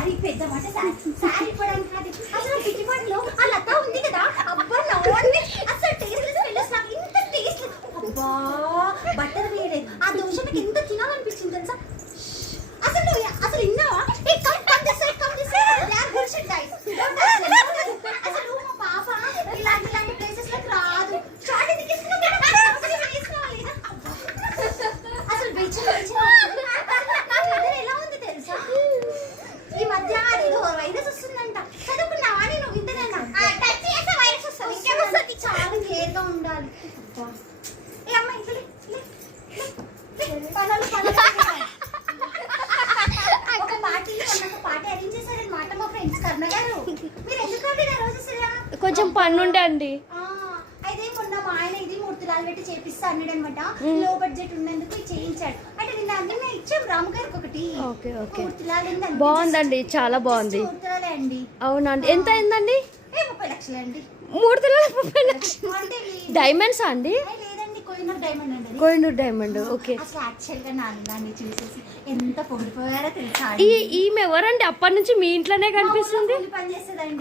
sorry పెద్ద మాట sorry ఇవ్వడానికి కాదు అసలు పిటి పండ్లో ఆ లత ఉంది కదా అబ్బా నవ్వండి అసలు టేస్ట్ స్మెల్ నాకు ఇంత టేస్ట్ అబ్బా బటర్ వేరే ఆ దోశ నాకు ఎంత తినాలనిపించింది తెలుసా అసలు నువ్వు అసలు ఇన్నావా ఏ come this side they are bullshit guys అసలు మా పాప ఇలాంటి ప్లేసెస్ లకు రాదు చాట్ ఇది తీసుకోవాలి అసలు బెచ్ ఎలా ఉంది తెలుసా ఈ మధ్య ఏదో వైరస్ వస్తుందంట చదువుకున్నావా నేను వింటేనా టచ్ చేస్తే వైరస్ వస్తుంది ఇంకేమొస్తుంది చాలా కేర్గా ఉండాలి ఏ అమ్మ ఇంట్లో పనులు ఒక పార్టీ అరేంజ్ చేశారనమాట మా ఫ్రెండ్స్ కర్ణ గారు మీరు ఎందుకు రాలేదు ఆ రోజు అసలు కొంచెం పని ఉండే అండి అయితే మొన్న మా ఆయన ఇది 3 తులాలు పెట్టి చేపిస్తా అన్నాడు అనమాట లో బడ్జెట్ ఉన్నందుకు చేయించాడు అంటే నిన్న అన్నీ ఇచ్చాం రాము గారికి ఒకటి 3 తులాలు బాగుందండి చాలా బాగుంది 3 తులాలే అండి అవునండి ఎంత అయిందండి 30 లక్షలు అండి 3 తులాలు 30 లక్షలు అంటే డైమండ్స్ అండి లేదండి కోహినూర్ డైమండ్ అండి కోహినూర్ డైమండ్ ఓకే అసలు యాక్చువల్ గా నాన్నని చూసేసి ఎంత పొగిడిపోయారో తెలుసా ఈమె ఎవరండి అప్పటి నుంచి మీ ఇంట్లోనే కనిపిస్తుంది పని చేసేదండి